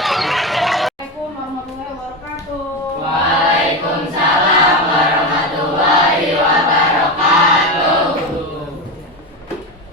Assalamualaikum warahmatullahi wabarakatuh. Waalaikumsalam warahmatullahi wabarakatuh.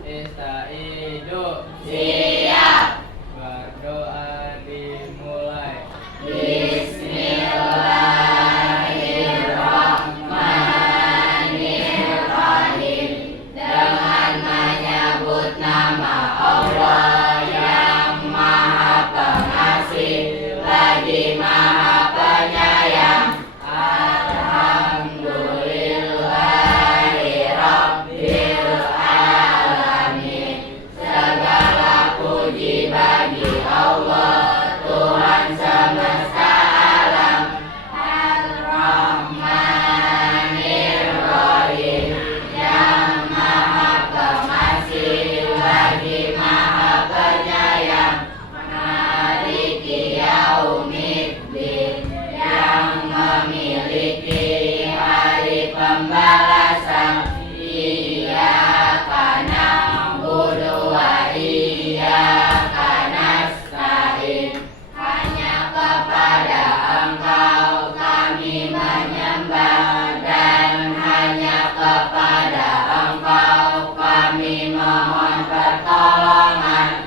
Istaizu. Siap. Berdoa dimulai. Bismillahirrahmanirrahim. Dengan menyebut nama Allah yang Maha Pengasih lagi Maha Penyayang. Alhamdulillahirabbil alamin. Segala puji bagi Allah Tuhan semesta alam. Ar-Rahmanir-Rahim. Yang Maha Pengasih lagi Maha Penyayang. Maliki Yaumiddin. Yang memiliki hari pembalasan. Iyyaka na'budu wa iyyaka nasta'in. Hanya kepada Engkau kami menyembah, dan hanya kepada Engkau kami mohon pertolongan.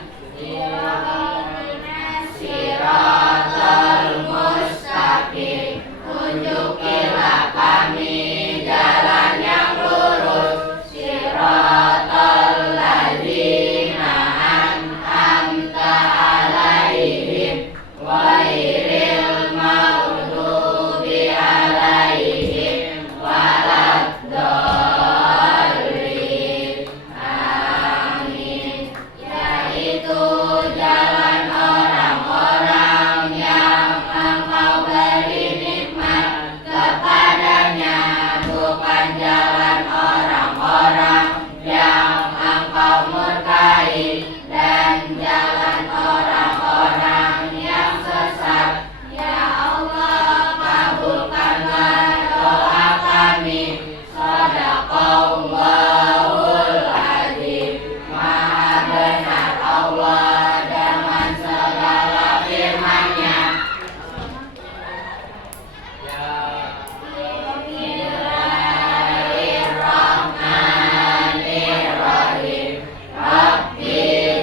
Siratal mustaqim. Tunjukilah kami jalan yang lurus. Siratal ladzina an'amta alaihim ghairil maghdubi alaihim waladdallin. Amin. Yaitu jalan orang-orang yang Engkau beri nikmat kepadanya, bukan jalan orang-orang yang Engkau murkai, dan jalan orang-orang yang sesat. Ya Allah, kabulkanlah doa kami. Shadaqallahul azim. Maha benar Allah dengan segala firman-Nya. Bismillahirrahmanirrahim. Rabbi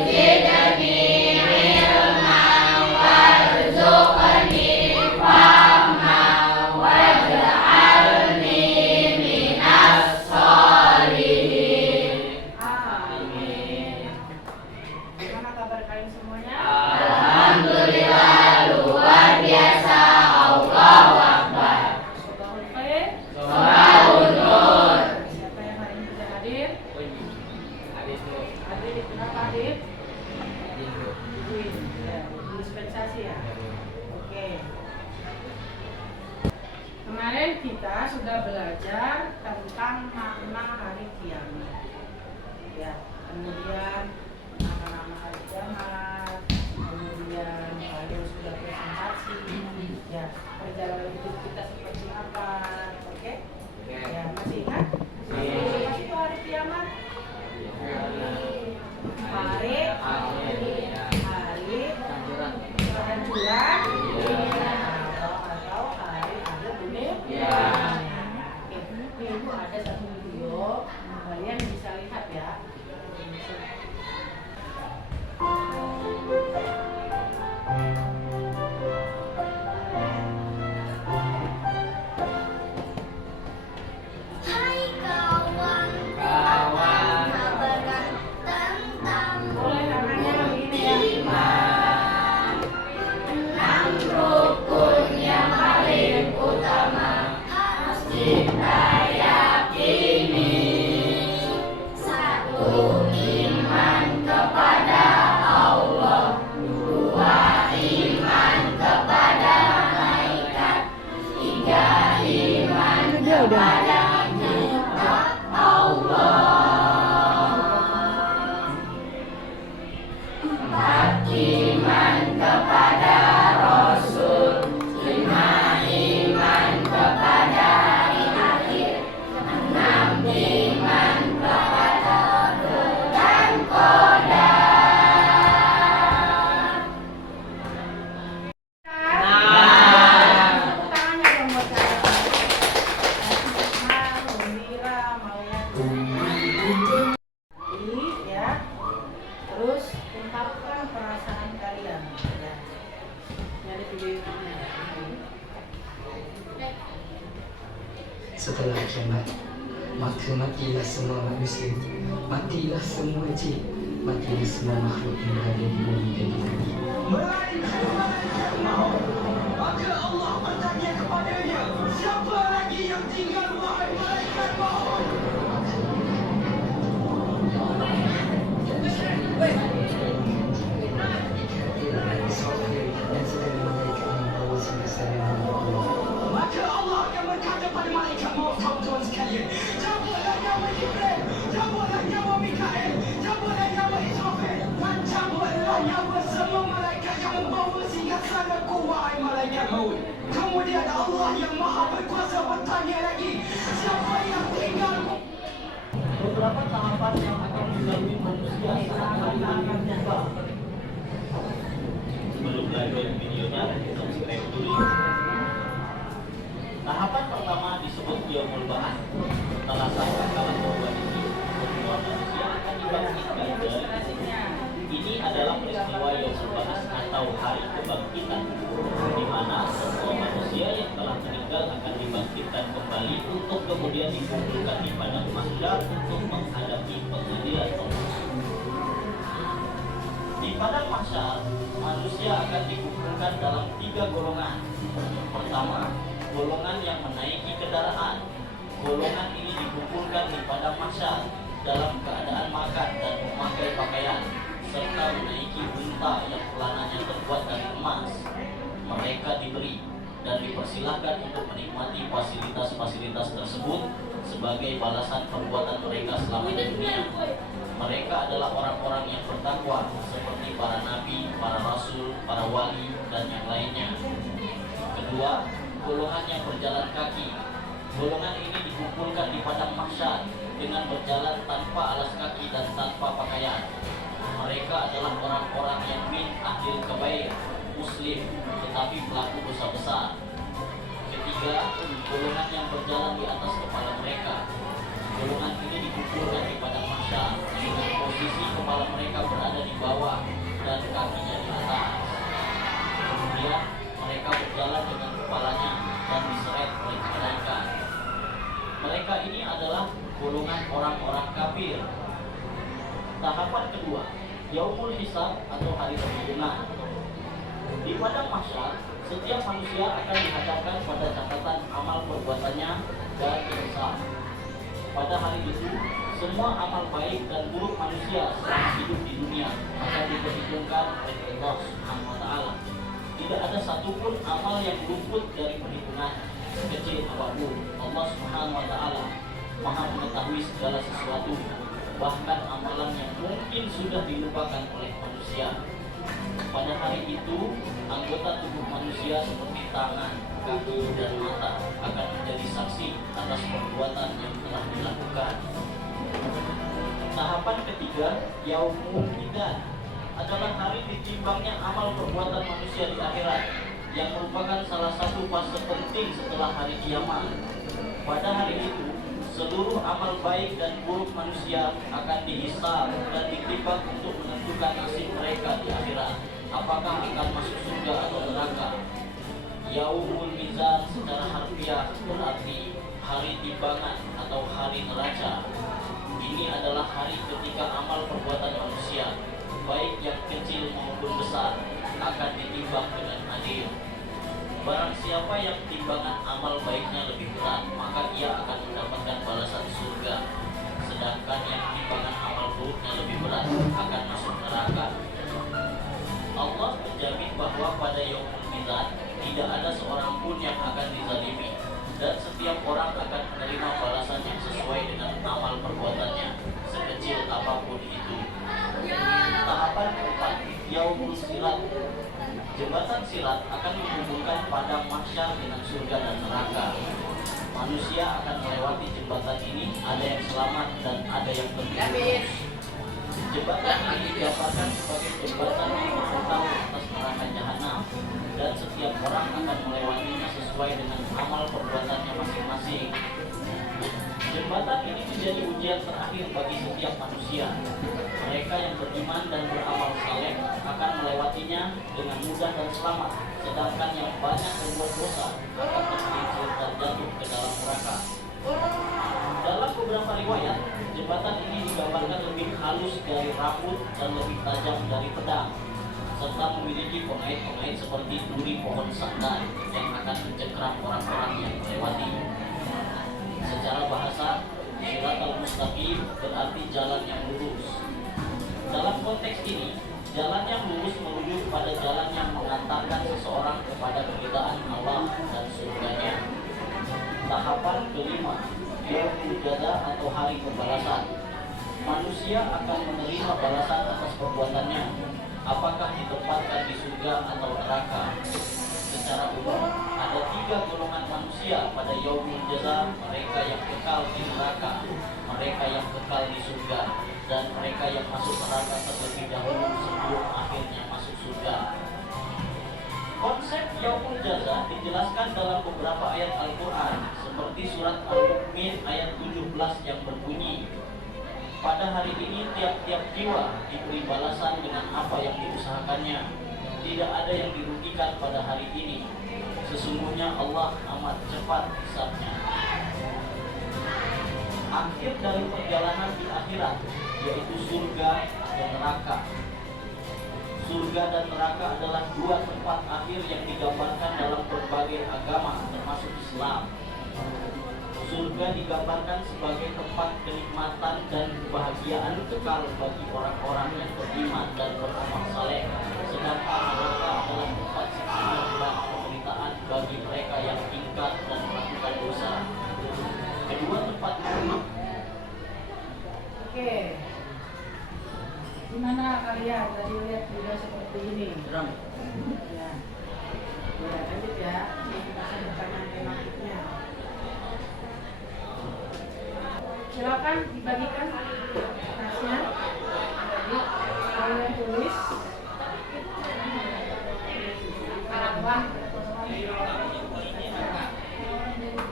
zidni ilman warzuqni fahman waj'alni minas sholihin. Amin. Gimana kabar kalian semuanya? Alhamdulillah, luar biasa. Allahu Akbar. Sobahul khair. Sobahun nur. Siapa yang hari ini tidak hadir? Adisu. Hadir itu kenapa hadir? Adisu. Ibuin. Ya, dispensasi ya. Oke. Kemarin kita sudah belajar tentang makna hari kiamat. Ya, kemudian nama-nama hari kiamat, kemudian kalian sudah presentasi, ya, perjalanan hidup kita seperti apa, oke? Ya, masih ingat? Apa itu hari kiamat? Hari kehancuran atau hari akhir dunia. Oke, ini Ibu ada satu video, kalian bisa lihat ya. Hai kawan, Kawan, kabarkan tentang Boleh tangannya begini ya. iman. Setelah kiamat, maka matilah semua manusia, matilah semua jin, matilah semua makhluk yang berada di bumi dan di langit. Melainkan malaikat maut. Maka Allah bertanya kepadanya, siapa lagi yang tinggal wahai malaikat maut? Maka Allah akan berkata pada malaikat maut, tuan-tuan sekalian, cabutlah nyawa Jibril, cabutlah nyawa Mikael, cabutlah nyawa Israfil, dan cabutlah nyawa semua malaikat yang membawa singgasana wahai malaikat maut. Kemudian Allah yang maha berkuasa bertanya lagi, siapa yang tinggal? Beberapa tahapan yang akan dilalui manusia saat hari akan tiba. Sebelum lanjut videonya, subscribe dulu. Tahapan pertama disebut Yaumul Ba'ats. Setelah sangkakala kedua ini, semua manusia akan dibangkitkan dari ini adalah peristiwa Yaumul Ba'ats atau hari kebangkitan, di mana semua manusia yang telah meninggal akan dibangkitkan kembali untuk kemudian dikumpulkan di padang mahsyar untuk menghadapi pengadilan Allah. Di padang mahsyar, manusia akan dikumpulkan dalam 3 golongan. Pertama, golongan yang menaiki kendaraan. Golongan ini dikumpulkan di padang mahsyar dalam keadaan makan dan memakai pakaian, serta menaiki unta yang pelananya terbuat dari emas. Mereka diberi dan dipersilahkan untuk menikmati fasilitas-fasilitas tersebut sebagai balasan perbuatan mereka selama di dunia. Mereka adalah orang-orang yang bertakwa seperti para nabi, para rasul, para wali, dan yang lainnya. Kedua, golongan yang berjalan kaki. Golongan ini dikumpulkan di padang mahsyar dengan berjalan tanpa alas kaki dan tanpa pakaian. Mereka adalah orang-orang yang min ahlil kabair, muslim, tetapi pelaku dosa besar. Ketiga, golongan yang berjalan di atas kepala mereka. Golongan ini dikumpulkan di padang mahsyar dengan posisi kepala mereka berada di bawah dan kakinya di atas. Kemudian mereka berjalan dengan kepalanya dan diseret oleh malaikat. Mereka ini adalah golongan orang-orang kafir. Tahapan kedua, Yaumul Hisab atau hari perhitungan. Di padang mahsyar, setiap manusia akan dihadapkan pada catatan amal perbuatannya dan hisab. Pada hari itu, semua amal baik dan buruk manusia selama hidup di dunia akan diperhitungkan oleh Allah Subhanahu wa Ta'ala. Tidak ada satupun amal yang luput dari perhitungan, sekecil apapun. Allah Subhanahu wa Ta'ala Maha mengetahui segala sesuatu, bahkan amalan yang mungkin sudah dilupakan oleh manusia. Pada hari itu, anggota tubuh manusia seperti tangan, kaki, dan mata akan menjadi saksi atas perbuatan yang telah dilakukan. Tahapan ketiga, Yaumul Mizan, adalah hari ditimbangnya amal perbuatan manusia di akhirat, yang merupakan salah satu fase penting setelah hari kiamat. Pada hari itu, seluruh amal baik dan buruk manusia akan dihisab dan ditimbang untuk menentukan nasib mereka di akhirat, apakah akan masuk surga atau neraka. Yaumul Mizan secara harfiah berarti hari timbangan atau hari neraca. Ini adalah hari ketika amal perbuatan manusia, baik yang kecil maupun besar, akan ditimbang dengan adil. Barang siapa yang timbangan amal baiknya lebih berat, maka ia akan mendapatkan balasan surga. Sedangkan yang timbangan amal buruknya lebih berat akan masuk neraka. Allah menjamin bahwa pada Yaumul Mizan tidak ada seorang pun yang akan dizalimi, dan setiap orang akan menerima balasan yang sesuai dengan amal perbuatannya, sekecil apapun itu. Tahapan keempat, Yaumul Sirat. Jembatan sirat akan menghubungkan padang mahsyar dengan surga dan neraka. Manusia akan melewati jembatan ini, ada yang selamat dan ada yang terjerumus. Jembatan ini digambarkan sebagai jembatan yang bertahan atas neraka jahanam, dan setiap orang akan melewatinya sesuai dengan amal perbuatannya masing-masing. Jembatan ini menjadi ujian terakhir bagi setiap manusia. mereka yang beriman dan beramal saleh akan melewatinya dengan mudah dan selamat, sedangkan yang banyak berbuat dosa akan tergelincir dan jatuh ke dalam neraka. Dalam beberapa riwayat, jembatan ini digambarkan lebih halus dari rambut dan lebih tajam dari pedang, serta memiliki pengait-pengait seperti duri pohon sandal yang akan mencengkeram orang-orang yang melewati. Secara bahasa, Shiratal Mustaqim berarti jalan yang lurus. Dalam konteks ini, jalan yang lurus merujuk pada jalan yang mengantarkan seseorang kepada keridhaan Allah dan surganya. Tahapan kelima, Yaumul Jaza atau hari pembalasan. Manusia akan menerima balasan atas perbuatannya, apakah ditempatkan di surga atau neraka. Secara umum, ada 3 golongan manusia pada Yaumul Jaza: mereka yang kekal di neraka, mereka yang kekal di surga, dan mereka yang masuk neraka terlebih dahulu sebelum akhirnya masuk surga. Konsep Yaumul Jaza dijelaskan dalam beberapa ayat Al-Quran, seperti surat Al-Mu'min ayat 17 yang berbunyi, pada hari ini tiap-tiap jiwa diberi balasan dengan apa yang diusahakannya. Tidak ada yang dirugikan pada hari ini. Sesungguhnya Allah amat cepat hisabnya. Akhir dari perjalanan di akhirat, yaitu surga dan neraka. Surga dan neraka adalah 2 tempat akhir yang digambarkan dalam berbagai agama, termasuk Islam. Surga digambarkan sebagai tempat kenikmatan dan kebahagiaan kekal bagi orang-orang yang beriman dan beramal saleh, sedangkan neraka adalah tempat siksa dan penderitaan bagi mereka yang ingkar dan melakukan dosa. Kedua tempat ini. Oke. Gimana kalian tadi lihat video seperti ini? Ya. Ya, lanjut ya. Kita pertanyaan tematiknya. Silakan dibagikan kertasnya. Jadi kalian tulis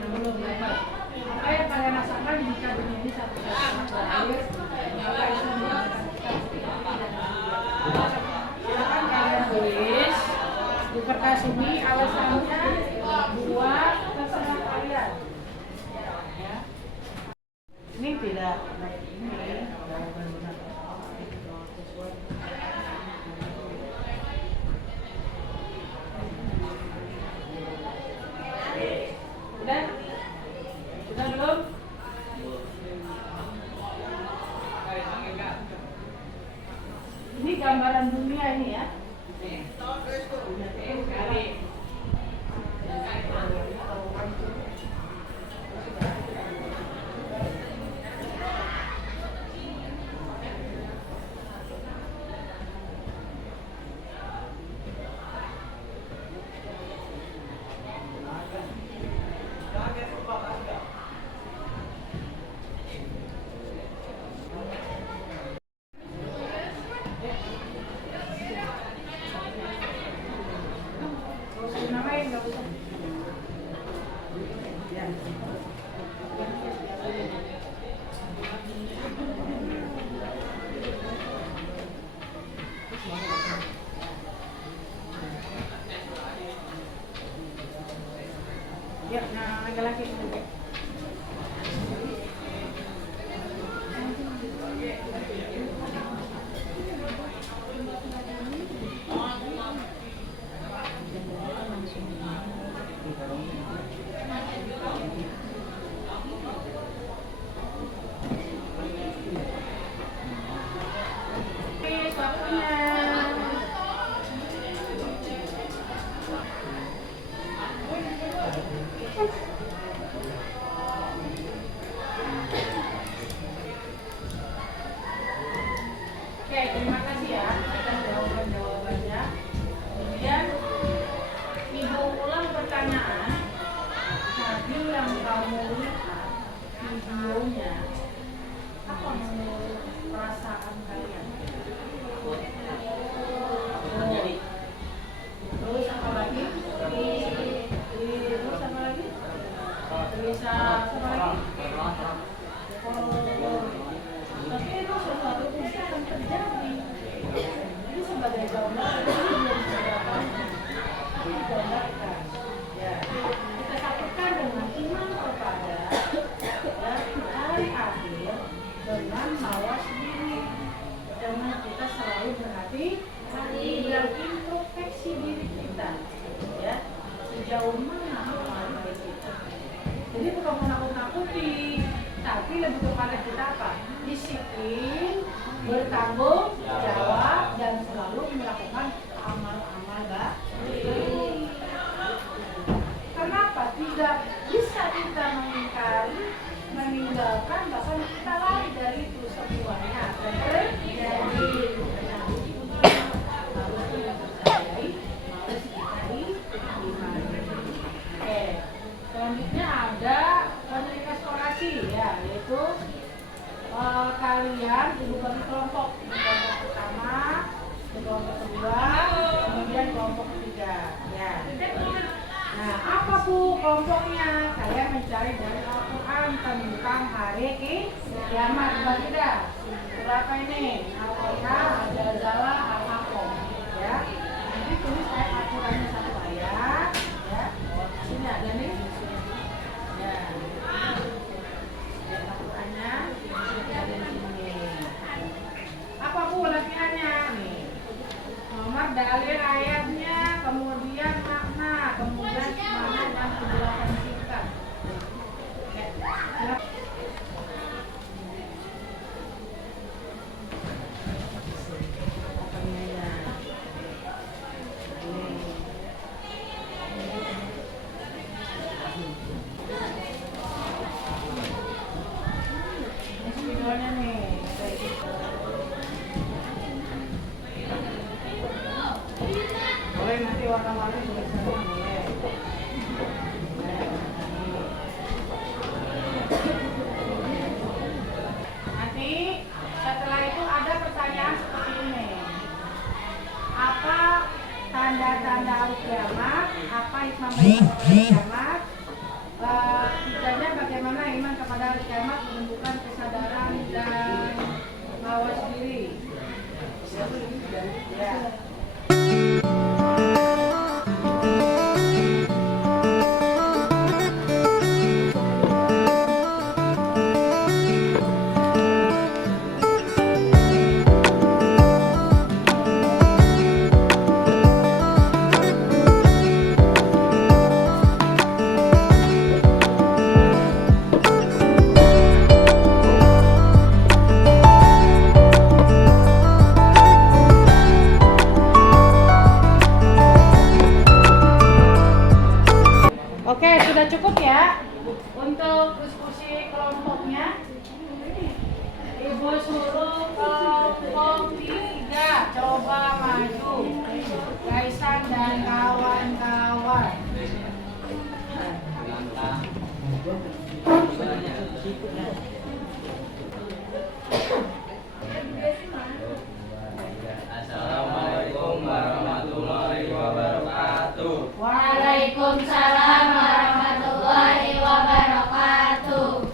belum dapat. Apa yang kalian rasakan jika dunia ini satu berakhir? Maka itu silakan kalian tulis di kertas ini alasannya buat terserah kalian. Ya. Ini tidak ini udah belum? Ini gambaran dunia ini ya. Namain nggak usah. Ya. Ya, nah laki-laki juga. Oke, terima kasih ya atas jawaban-jawabannya. Kemudian Ibu ulang pertanyaan tadi yang kamu lihat videonya. Apa menurut perasaan kalian? Terus apa lagi? Terus apa lagi? Bisa apa lagi? Tapi itu sesuatu yang akan terjadi. Jadi sebagai gambaran ini belum seberapanya. Tapi digambarkan. Ya, kita satukan dengan iman kepada ya, hari akhir dengan mawas diri. Dengan kita selalu berhati-hati dan introspeksi diri kita. Ya, sejauh mana amal baik kita. Jadi bukan menakut-nakuti, tapi lebih kepada kita apa? Disiplin, bertanggung jawab, dan selalu melakukan amal-amal baik. Kenapa tidak bisa kita mengingkari, meninggalkan, bahkan kita lari dari itu semuanya akan terjadi. Harus kita percayai, harus kita imani. Oke, selanjutnya ada restorasi ya, yaitu kalian ibu bagi kelompok pertama, kelompok kedua, kemudian kelompok ketiga ya. Nah, apa Bu kelompoknya? Kalian mencari dari Al-Quran tentang hari kiamat. Bagi dah berapa ini? Al-Fatihah, Al-Zalzalah, Al-Haqqah ya. Nanti tulis ayat Al-Qurannya satu ayat ya. Sini ada nih ya. Al-Qurannya ada di sini. Apa Bu latihannya? Nih nomor dalil ayatnya, kemudian makna, kemudian mana dan penjelasan singkat. Videonya nih. Boleh nanti warna-warni tulisannya boleh. Nanti setelah itu ada pertanyaan seperti ini. Apa tanda-tanda hari kiamat? Apa hikmah hari kiamat? Tidaknya bagaimana iman kepada hari kiamat menunjukkan kesadaran dan mawas diri. Ya. Oke, sudah cukup ya untuk diskusi kelompoknya. Ibu suruh kelompok 3 coba maju, Kaisan dan kawan-kawan. Assalamualaikum warahmatullahi wabarakatuh. Waalaikumsalam warahmatullahi wabarakatuh.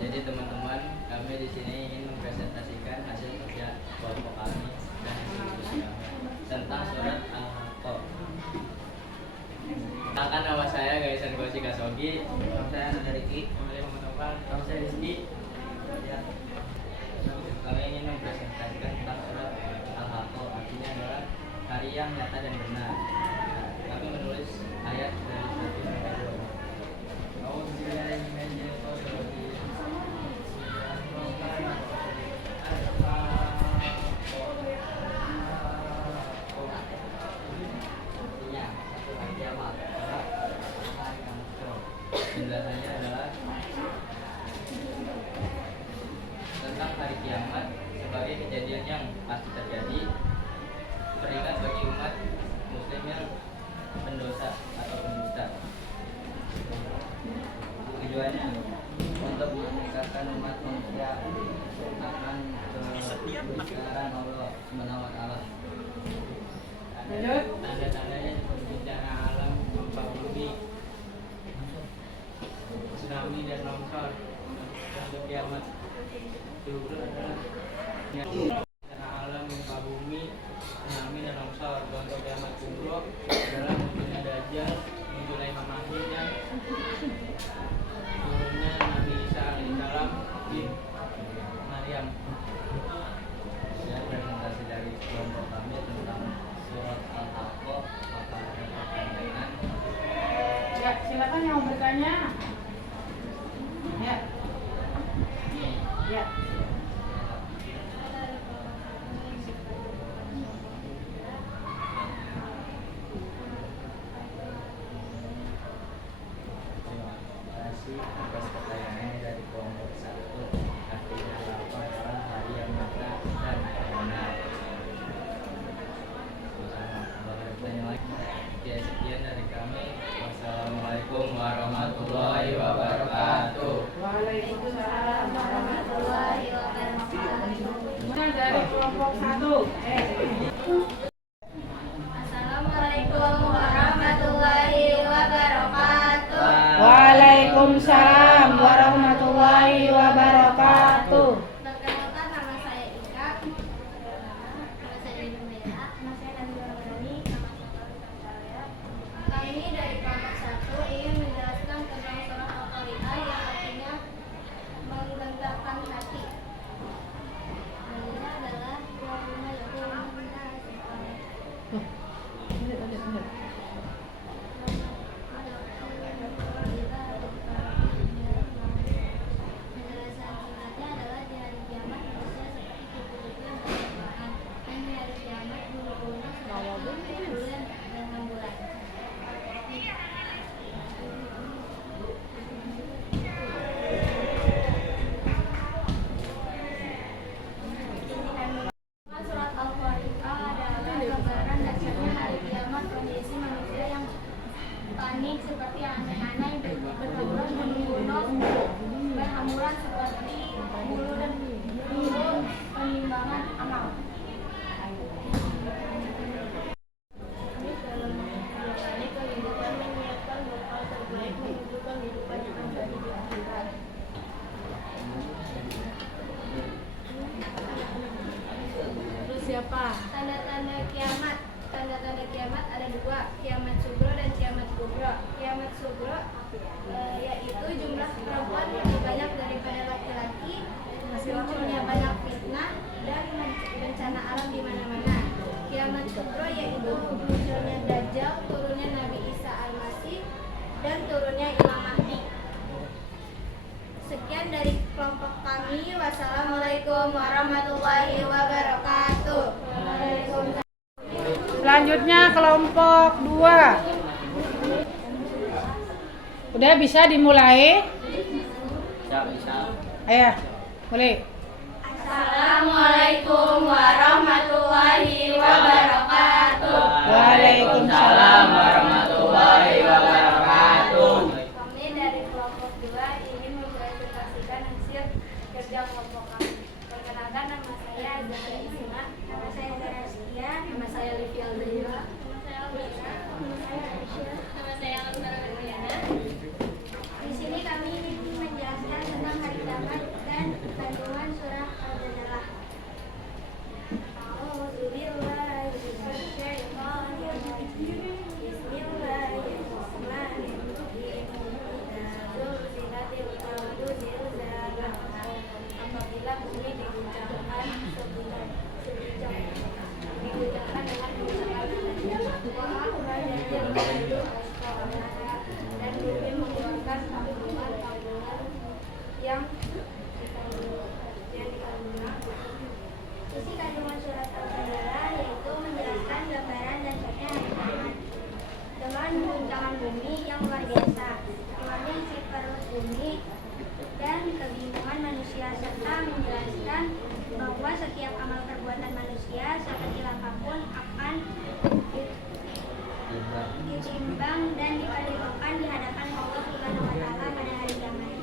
Jadi teman-teman, kami di sini ingin mempresentasikan hasil kerja kelompok kami dan diskusi kami tentang surat Al-Haqqah. Perkenalkan, nama saya Gaisan Gosi Kasogi. Nama saya Nanda Riki. Nama saya Rizky. Ya. Kami ingin mempresentasikan tentang surat Al-Haqqah, artinya adalah hari yang nyata dan benar. Kami menulis ayat dari 1 sampai 2. Penjelasannya adalah tentang hari kiamat sebagai kejadian yang pasti terjadi, peringat bagi umat muslim yang pendosa atau pendusta. Tujuannya untuk meningkatkan umat manusia akan kebesaran Allah Subhanahu wa taala. Tanda-tandanya seperti bencana alam, gempa bumi, tsunami dan longsor. Untuk kiamat dulu adalah bencana silakan yang mau bertanya. Ya. Ya. Terima kasih atas pertanyaannya dari kelompok 1. Artinya apa adalah hari yang nyata dan benar. Sama. Kalau ada pertanyaan lagi, ya sekian dari kami. Wassalamualaikum warahmatullahi wabarakatuh. Waalaikumsalam warahmatullahi wabarakatuh. Dari kelompok 1. Assalamualaikum warahmatullahi wabarakatuh. Waalaikumsalam warahmatullahi wabarakatuh. Perkenalkan, nama saya Ika. Nama saya Numaira. Nama saya Nazila Marani. Nama saya Kami dari kelompok 1 ingin menjelaskan tentang surat Al-Qari'ah yang artinya menggentarkan hati. Dalilnya adalah yauma yaqumun nas. Penjelasan singkatnya adalah di hari kiamat manusia seperti kupu-kupu yang berterbangan, dan di hari kiamat bulu-bulunya seperti bulan dan rembulan. Surat Al-Qari'ah adalah gambaran dasarnya hari kiamat, kondisi manusia yang panik seperti anak-anak yang berhamburan seperti bulu dan bulu penimbangan amal. Dalam menjalani kehidupan menyiapkan bekal terbaik menuju kehidupan yang abadi di akhirat. Terus siapa? Tanda-tanda kiamat. Tanda-tanda kiamat ada dua, kiamat sugro dan kiamat kubro. Kiamat sugro yaitu jumlah perempuan lebih banyak daripada laki-laki, munculnya banyak fitnah dan bencana alam di mana-mana. Kiamat kubro yaitu munculnya Dajjal, turunnya Nabi Isa Al-Masih, dan turunnya Imam Mahdi. Sekian dari kelompok kami. Wassalamualaikum warahmatullahi wabarakatuh. Waalaikumsalam. Selanjutnya kelompok 2. Udah bisa dimulai? Bisa. Ayo, mulai. Assalamualaikum warahmatullahi wabarakatuh. Waalaikumsalam warahmatullahi wabarakatuh. Kami dari kelompok 2 ingin mempresentasikan hasil kerja kelompok kami. Perkenalkan, nama saya Zahra Isma, nama saya Zahra Setia, nama saya Livia Aldaira, nama saya Aldaira, nama saya Aisyah, nama saya Almara Berliana. Di sini kami ingin menjelaskan tentang hari kiamat dan kandungan surah Al-Zalzalah. Apabila bumi diguncangkan diguncangkan dengan dan bumi mengeluarkan tabungan yang dikandungkan. Isi kandungan surat Al-Zalzalah yaitu menjelaskan gambaran dasarnya hari kiamat dengan guncangan bumi yang luar biasa, keluarnya isi perut bumi, dan kebingungan manusia, serta menjelaskan bahwa setiap amal perbuatan manusia seperti apapun akan ditimbang dan diperhitungkan di hadapan Allah Subhanahu wa Ta'ala pada hari kiamat.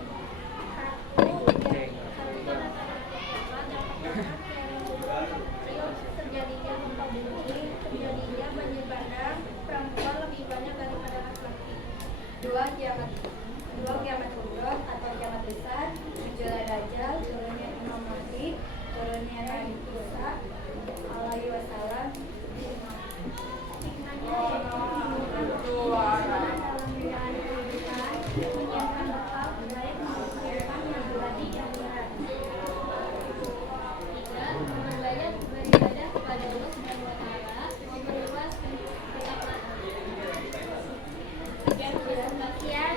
Terjadinya gempa bumi, terjadinya banjir bandang, perempuan lebih banyak daripada laki-laki. Dua kiamat kubro atau kiamat besar, munculnya Dajjal, turunnya Imam Mahdi, turunnya Nabi Isa alaihi wasallam. Hikmahnya yaitu menunjukkan dalam menjalani kehidupan, menyiapkan bekal baik untuk kehidupan yang abadi di akhirat. 3. Memperbanyak beribadah kepada Allah Subhanahu wa Ta'ala, memperluas ketakwaan. Sekian presentasian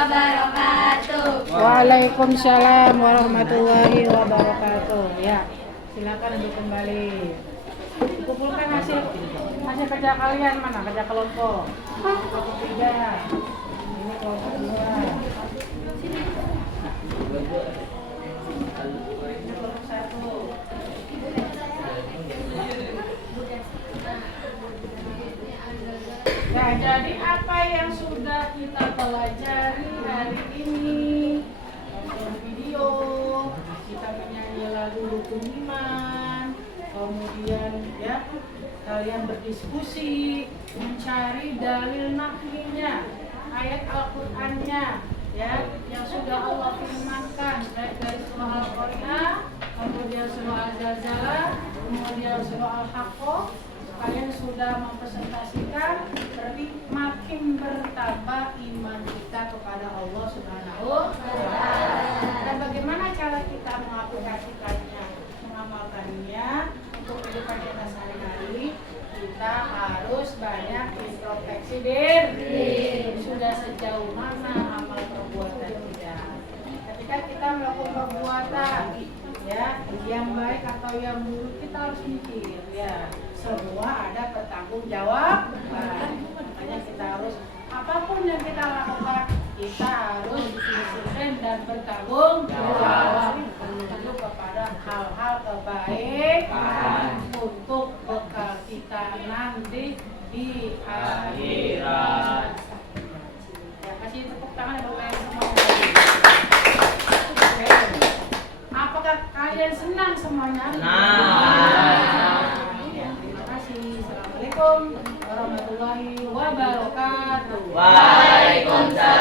wabarakatuh. Waalaikumsalam warahmatullahi wabarakatuh. Ya, silakan untuk kembali. Kumpulkan hasil kerja kalian mana? Kerja kelompok. Kelompok 3. Ini kelompok 2. Ini kelompok 1. Nah, jadi apa yang sudah kita pelajari hari ini? Nonton video, kita menyanyi lagu rukun iman, kemudian ya kalian berdiskusi, mencari dalil nahwinya, ayat Al-Qur'annya, ya yang sudah Allah firmankan baik dari surah Al-Qari'ah, kemudian surah Al-Zalzalah, kemudian surah Al-Haqqah. Kalian sudah mempresentasikan, berarti makin bertambah iman kita kepada Allah Subhanahu wa Ta'ala. Dan bagaimana cara kita mengaplikasikannya, mengamalkannya untuk kehidupan kita sehari-hari? Kita harus banyak introspeksi diri. Sudah sejauh mana amal perbuatan kita? Ketika kita melakukan perbuatan, ya yang baik atau yang buruk, kita harus mikir, ya semua ada pertanggungjawaban. Makanya kita harus apapun yang kita lakukan, kita harus disiplin dan bertanggung jawab menuju kepada hal-hal kebaikan untuk bekal kita nanti di akhirat. Ya, kasih tepuk tangan buat kalian semuanya. Apakah kalian senang semuanya? Terima kasih. Assalamualaikum warahmatullahi wabarakatuh. Waalaikumsalam.